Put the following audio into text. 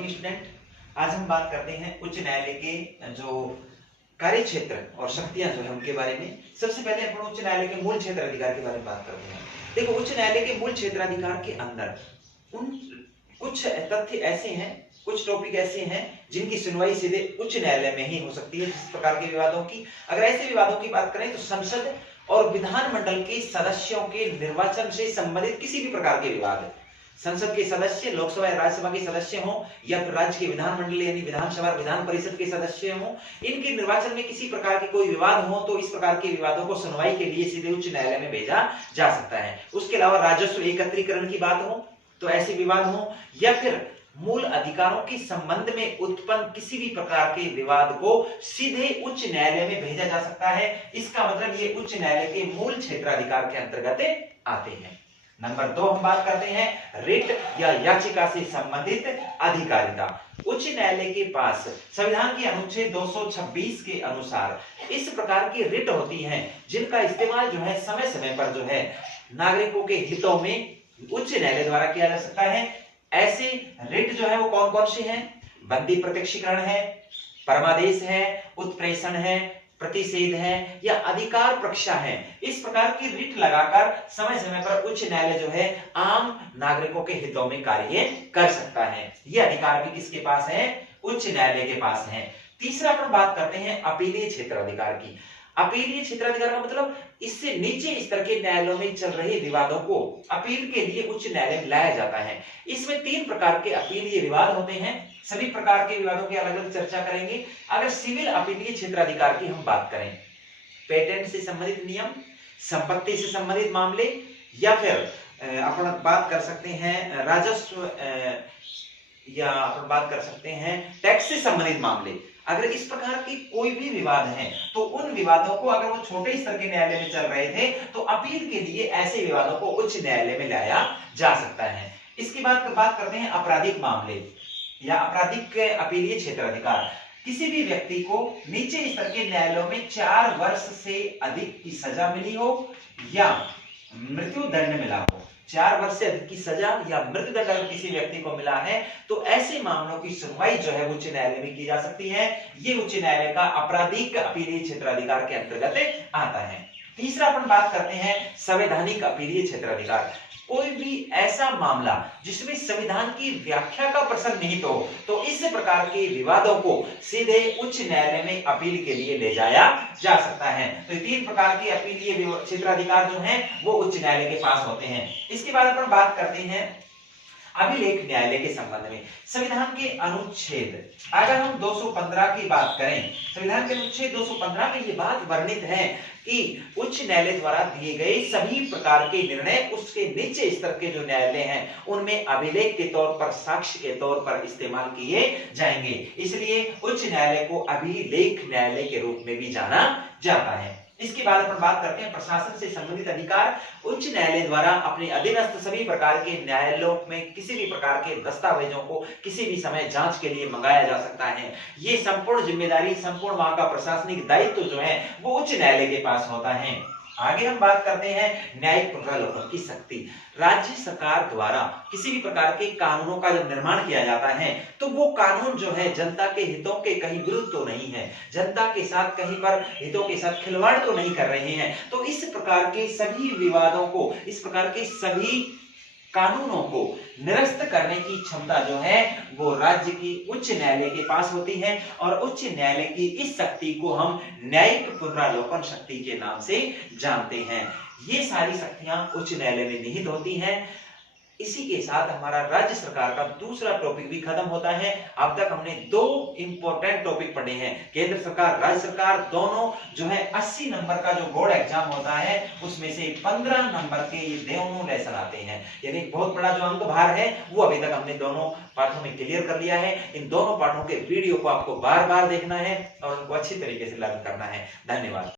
Morning student. आज हम बात करते हैं उच्च न्यायालय के जो कार्य क्षेत्र और शक्तियां जो है उनके बारे में। सबसे पहले हम उच्च न्यायालय के मूल क्षेत्र अधिकार के बारे में बात करते हैं। देखो, उच्च न्यायालय के मूल क्षेत्र अधिकार के अंदर उन कुछ तथ्य ऐसे हैं, कुछ टॉपिक ऐसे हैं जिनकी सुनवाई सीधे उच्च न्यायालय में ही हो सकती है। जिस प्रकार के विवादों की, अगर ऐसे विवादों की बात करें तो संसद और विधानमंडल के सदस्यों के निर्वाचन से संबंधित किसी भी प्रकार के विवाद, संसद के सदस्य, लोकसभा या राज्यसभा के सदस्य हों या फिर राज्य के विधानमंडल यानी विधानसभा विधान परिषद के सदस्य हों, इनके निर्वाचन में किसी प्रकार के कोई विवाद हो तो इस प्रकार के विवादों को सुनवाई के लिए सीधे उच्च न्यायालय में भेजा जा सकता है। उसके अलावा राजस्व एकत्रीकरण की बात हो तो ऐसे विवाद हो, या फिर मूल अधिकारों के संबंध में उत्पन्न किसी भी प्रकार के विवाद को सीधे उच्च न्यायालय में भेजा जा सकता है। इसका मतलब ये उच्च न्यायालय के मूल क्षेत्राधिकार के अंतर्गत आते हैं। नंबर 2 हम बात करते हैं रिट या याचिका से संबंधित अधिकारिता। उच्च न्यायालय के पास संविधान के अनुच्छेद 226 के अनुसार इस प्रकार की रिट होती हैं जिनका इस्तेमाल जो है समय समय पर जो है नागरिकों के हितों में उच्च न्यायालय द्वारा किया जा सकता है। ऐसे रिट जो है वो कौन कौन से हैं? बंदी प्रत्यक्षीकरण है, परमादेश है, उत्प्रेषण है, प्रतिषेध है या अधिकार प्रक्षा है। इस प्रकार की रिट लगाकर समय समय पर उच्च न्यायालय जो है आम नागरिकों के हितों में कार्य कर सकता है। ये अधिकार भी किसके पास है? उच्च न्यायालय के पास है। तीसरा अपन बात करते हैं अपीलीय क्षेत्राधिकार की। अपीलीय क्षेत्राधिकार का मतलब इससे नीचे स्तर के न्यायालयों में चल रहे विवादों को अपील के लिए उच्च न्यायालय में लाया जाता है। इसमें 3 प्रकार के अपीलीय विवाद होते हैं। सभी प्रकार के विवादों की अलग अलग चर्चा करेंगे। अगर सिविल अपीलीय क्षेत्राधिकार की हम बात करें, पेटेंट से संबंधित नियम, संपत्ति से संबंधित मामले, या फिर अपन बात कर सकते हैं राजस्व या अपन बात कर सकते हैं टैक्स से संबंधित मामले। अगर इस प्रकार की कोई भी विवाद है तो उन विवादों को, अगर वो छोटे स्तर के न्यायालय में चल रहे थे तो अपील के लिए ऐसे विवादों को उच्च न्यायालय में लाया जा सकता है। इसके बाद बात करते हैं आपराधिक मामले या आपराधिक अपीलीय क्षेत्राधिकार। किसी भी व्यक्ति को नीचे स्तर के न्यायालयों में 4 वर्ष से अधिक की सजा मिली हो या मृत्यु दंड मिला हो, 4 वर्ष से अधिक की सजा या मृत्यु दंड अगर किसी व्यक्ति को मिला है तो ऐसे मामलों की सुनवाई जो है उच्च न्यायालय में की जा सकती है। ये उच्च न्यायालय का आपराधिक अपीलीय क्षेत्राधिकार के अंतर्गत आता है। तीसरा अपन बात करते हैं संवैधानिक अपीलीय क्षेत्राधिकार। कोई भी ऐसा मामला जिसमें संविधान की व्याख्या का प्रसंग निहित हो तो इस प्रकार के विवादों को सीधे उच्च न्यायालय में अपील के लिए ले जाया जा सकता है। तो 3 प्रकार के अपीलीय क्षेत्राधिकार जो हैं वो उच्च न्यायालय के पास होते हैं। इसके बाद अपन बात करते हैं अभिलेख न्यायालय के संबंध में। संविधान के अनुच्छेद, अगर हम 215 की बात करें, संविधान के अनुच्छेद 215 में ये बात वर्णित है कि उच्च न्यायालय द्वारा दिए गए सभी प्रकार के निर्णय उसके नीचे स्तर के जो न्यायालय हैं उनमें अभिलेख के तौर पर, साक्ष्य के तौर पर इस्तेमाल किए जाएंगे। इसलिए उच्च न्यायालय को अभिलेख न्यायालय के रूप में भी जाना जाता है। इसके बाद अपन बात करते हैं प्रशासन से संबंधित अधिकार। उच्च न्यायालय द्वारा अपने अधीनस्थ सभी प्रकार के न्यायालयों में किसी भी प्रकार के दस्तावेजों को किसी भी समय जांच के लिए मंगाया जा सकता है। ये संपूर्ण जिम्मेदारी, संपूर्ण वहां का प्रशासनिक दायित्व जो है वो उच्च न्यायालय के पास होता है। आगे हम बात करते हैं न्यायिक पुनरावलोकन की शक्ति। राज्य सरकार द्वारा किसी भी प्रकार के कानूनों का जब निर्माण किया जाता है तो वो कानून जो है जनता के हितों के कहीं विरुद्ध तो नहीं है, जनता के साथ कहीं पर हितों के साथ खिलवाड़ तो नहीं कर रहे हैं। तो इस प्रकार के सभी विवादों को, इस प्रकार के सभी कानूनों को निरस्त करने की क्षमता जो है वो राज्य की उच्च न्यायालय के पास होती है और उच्च न्यायालय की इस शक्ति को हम न्यायिक पुनरावलोकन शक्ति के नाम से जानते हैं। ये सारी शक्तियां उच्च न्यायालय में निहित होती हैं। इसी के साथ हमारा राज्य सरकार का दूसरा टॉपिक भी खत्म होता है। अब तक हमने 2 इंपॉर्टेंट टॉपिक पढ़े हैं। केंद्र सरकार, राज्य सरकार दोनों जो है 80 नंबर का जो बोर्ड एग्जाम होता है उसमें से 15 नंबर के ये दोनों लेसन आते हैं, यानी बहुत बड़ा जो अंक भार है वो अभी तक हमने दोनों पाठों में क्लियर कर लिया है। इन दोनों पाठों के वीडियो को आपको बार बार देखना है और उनको अच्छी तरीके से लर्न करना है। धन्यवाद।